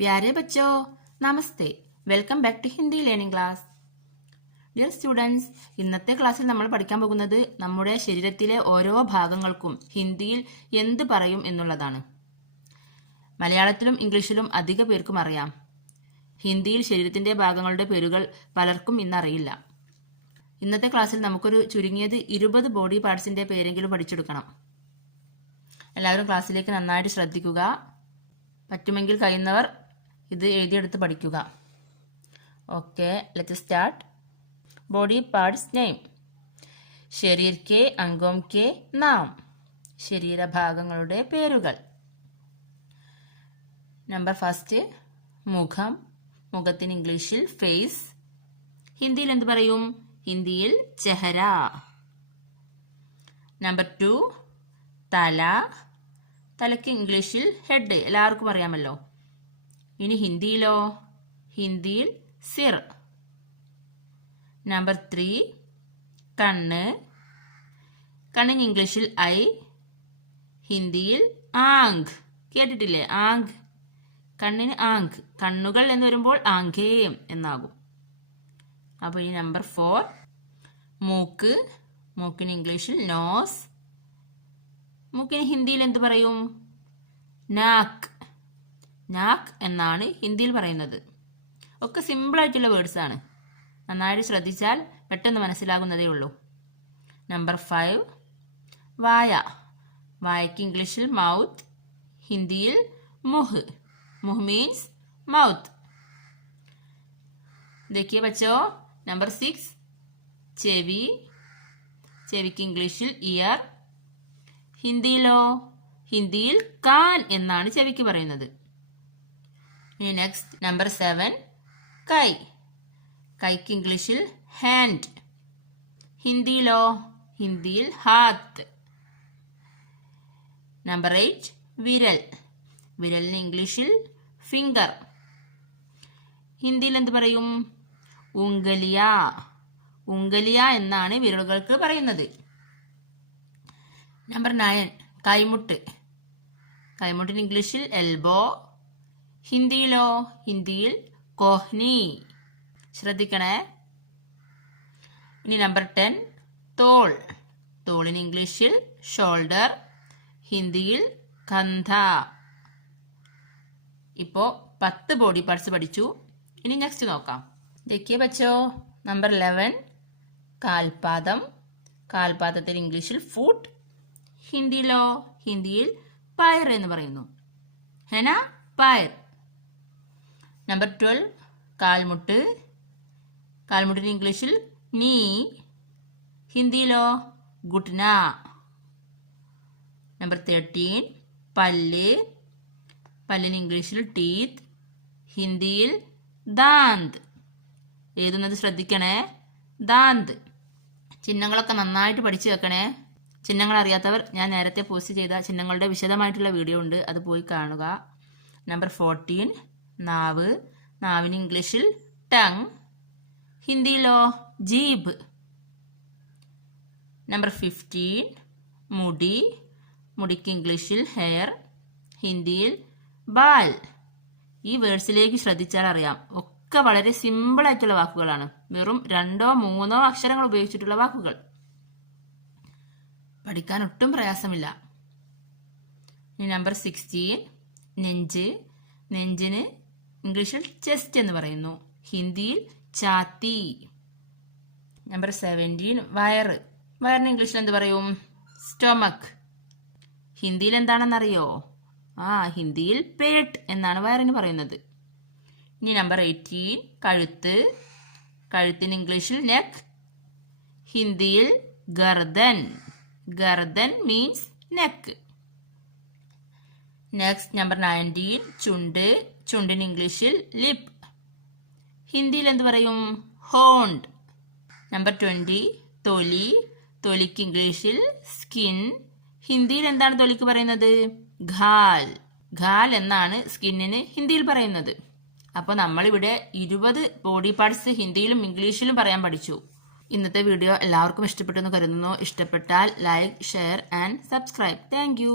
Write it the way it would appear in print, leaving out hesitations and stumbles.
प्यारे बच्चों, നമസ്തേ. Welcome back to Hindi learning class. Dear students, ഇന്നത്തെ ക്ലാസ്സിൽ നമ്മൾ പഠിക്കാൻ പോകുന്നത് നമ്മുടെ ശരീരത്തിലെ ഓരോ ഭാഗങ്ങൾക്കും ഹിന്ദിയിൽ എന്ത് പറയും എന്നുള്ളതാണ്. മലയാളത്തിലും ഇംഗ്ലീഷിലും അധിക പേർക്കും അറിയാം. ഹിന്ദിയിൽ ശരീരത്തിന്റെ ഭാഗങ്ങളുടെ പേരുകൾ പലർക്കും ഇന്നറിയില്ല. ഇന്നത്തെ ക്ലാസ്സിൽ നമുക്കൊരു ചുരുങ്ങിയത് 20 ബോഡി പാർട്സിന്റെ പേരെങ്കിലും പഠിച്ചെടുക്കണം. എല്ലാവരും ക്ലാസ്സിലേക്ക് നന്നായിട്ട് ശ്രദ്ധിക്കുക. പറ്റുമെങ്കിൽ കഴിയുന്നവർ ഇത് എഴുതിയെടുത്ത് പഠിക്കുക. Okay, let start. Body parts name. ശരീർ കെ അംഗോം കെ നാം. ശരീരഭാഗങ്ങളുടെ പേരുകൾ. നമ്പർ ഫസ്റ്റ്, മുഖം. മുഖത്തിന് ഇംഗ്ലീഷിൽ ഫേസ്. ഹിന്ദിയിൽ എന്ത് പറയും? ഹിന്ദിയിൽ ചെഹര. നമ്പർ 2, തല. തലയ്ക്ക് ഇംഗ്ലീഷിൽ ഹെഡ്. എല്ലാവർക്കും അറിയാമല്ലോ. ഇനി ഹിന്ദിയിലോ? ഹിന്ദിയിൽ സിർ. നമ്പർ 3, കണ്ണ്. കണ്ണിന് ഇംഗ്ലീഷിൽ ഐ. ഹിന്ദിയിൽ ആങ്ക്. കേട്ടിട്ടില്ലേ? ആങ്ക്. കണ്ണിന് ആങ്ക്. കണ്ണുകൾ എന്ന് വരുമ്പോൾ ആങ്കേയം എന്നാകും. അപ്പോൾ ഈ നമ്പർ 4, മൂക്ക്. മൂക്കിന് ഇംഗ്ലീഷിൽ നോസ്. മൂക്കിന് ഹിന്ദിയിൽ എന്ത് പറയും? നാക്ക്. നാക്ക് എന്നാണ് ഹിന്ദിയിൽ പറയുന്നത്. ഒക്കെ സിമ്പിളായിട്ടുള്ള വേർഡ്സ് ആണ്. നന്നായിട്ട് ശ്രദ്ധിച്ചാൽ പെട്ടെന്ന് മനസ്സിലാകുന്നതേ ഉള്ളൂ. നമ്പർ 5, വായ. വായയ്ക്ക് ഇംഗ്ലീഷിൽ മൗത്ത്. ഹിന്ദിയിൽ മുഹ്. മുഹ് മീൻസ് മൗത്ത്. देखिए बच्चों, नंबर 6, ചെവി. ചെവിക്ക് ഇംഗ്ലീഷിൽ ഇയർ. ഹിന്ദിയിലോ? ഹിന്ദിയിൽ കാൻ എന്നാണ് ചെവിക്ക് പറയുന്നത്. ഇനി നെക്സ്റ്റ്, നമ്പർ 7, കൈ. കൈക്ക് ഇംഗ്ലീഷിൽ ഹാൻഡ്. ഹിന്ദിയിലോ? ഹിന്ദിയിൽ ഹാത്ത്. നമ്പർ 8, വിരൽ. വിരലിന് ഇംഗ്ലീഷിൽ ഫിംഗർ. ഹിന്ദിയിൽ എന്ത് പറയും? ഉംഗലിയ. ഉംഗലിയ എന്നാണ് വിരലുകൾക്ക് പറയുന്നത്. നമ്പർ 9, കൈമുട്ട്. കൈമുട്ടിന് ഇംഗ്ലീഷിൽ എൽബോ. ഹിന്ദിയിലോ? ഹിന്ദിയിൽ കോഹ്നി. ശ്രദ്ധിക്കണേ. ഇനി നമ്പർ 10, തോൾ. തോളിന് ഇംഗ്ലീഷിൽ ഷോൾഡർ. ഹിന്ദിയിൽ കന്ധ. ഇപ്പോ 10 ബോഡി പാർട്സ് പഠിച്ചു. ഇനി നെക്സ്റ്റ് നോക്കാം. देखिए बच्चों, നമ്പർ 11, കാൽപാദം. കാൽപാദത്തിന് ഇംഗ്ലീഷിൽ ഫുട്ട്. ഹിന്ദിയിലോ? ഹിന്ദിയിൽ പയർ എന്ന് പറയുന്നു. ഹെന, പയർ. നമ്പർ 12, കാൽമുട്ട്. കാൽമുട്ടിന് ഇംഗ്ലീഷിൽ നീ. ഹിന്ദിയിലോ? ഗുട്ന. നമ്പർ 13, പല്ല്. പല്ലിന് ഇംഗ്ലീഷിൽ ടീത്ത്. ഹിന്ദിയിൽ ദാന്ത്. എഴുതുന്നത് ശ്രദ്ധിക്കണേ. ദാന്ത്. ചിഹ്നങ്ങളൊക്കെ നന്നായിട്ട് പഠിച്ചു വെക്കണേ. ചിഹ്നങ്ങൾ അറിയാത്തവർ ഞാൻ നേരത്തെ പോസ്റ്റ് ചെയ്ത ചിഹ്നങ്ങളുടെ വിശദമായിട്ടുള്ള വീഡിയോ ഉണ്ട്, അത് പോയി കാണുക. നമ്പർ 14, നാവ്. നാവിന് ഇംഗ്ലീഷിൽ ടങ്. ഹിന്ദിയിലോ? ജീബ്. നമ്പർ 15, മുടി. മുടിക്ക് ഇംഗ്ലീഷിൽ ഹെയർ. ഹിന്ദിയിൽ ബാൽ. ഈ വേർഡ്സിലേക്ക് ശ്രദ്ധിച്ചാൽ അറിയാം, ഒക്കെ വളരെ സിമ്പിൾ ആയിട്ടുള്ള വാക്കുകളാണ്. വെറും 2 or 3 അക്ഷരങ്ങൾ ഉപയോഗിച്ചിട്ടുള്ള വാക്കുകൾ. പഠിക്കാൻ ഒട്ടും പ്രയാസമില്ല. ഇനി നമ്പർ 16, നെഞ്ച്. നെഞ്ചിന് ഇംഗ്ലീഷിൽ ചെസ്റ്റ് എന്ന് പറയുന്നു. ഹിന്ദിയിൽ ഛാത്തി. നമ്പർ 17, വയറ്. വയറിന് ഇംഗ്ലീഷിൽ എന്ത് പറയും? സ്റ്റൊമക്. ഹിന്ദിയിൽ എന്താണെന്നറിയോ? ഹിന്ദിയിൽ പേട്ട് എന്നാണ് വയറിന് പറയുന്നത്. ഇനി നമ്പർ 18, കഴുത്ത്. കഴുത്തിന് ഇംഗ്ലീഷിൽ നെക്ക്. ഹിന്ദിയിൽ ഗർദൻ. ഗർദൻ മീൻസ് നെക്ക്. നെക്സ്റ്റ്, നമ്പർ 19, ചുണ്ട്. ചുണ്ടിന് ഇംഗ്ലീഷിൽ ലിപ്പ്. ഹിന്ദിയിൽ എന്ത് പറയും? ഹോണ്ട്. നമ്പർ 20, തൊലി. തൊലിക്ക് ഇംഗ്ലീഷിൽ സ്കിൻ. ഹിന്ദിയിൽ എന്താണ് തൊലിക്ക് പറയുന്നത്? ഘാൽ. ഘാൽ എന്നാണ് സ്കിന്നിന് ഹിന്ദിയിൽ പറയുന്നത്. അപ്പോൾ നമ്മളിവിടെ 20 ബോഡി പാർട്സ് ഹിന്ദിയിലും ഇംഗ്ലീഷിലും പറയാൻ പഠിച്ചു. ഇന്നത്തെ വീഡിയോ എല്ലാവർക്കും ഇഷ്ടപ്പെട്ടെന്ന് കരുതുന്നു. ഇഷ്ടപ്പെട്ടാൽ like, share and subscribe. Thank you.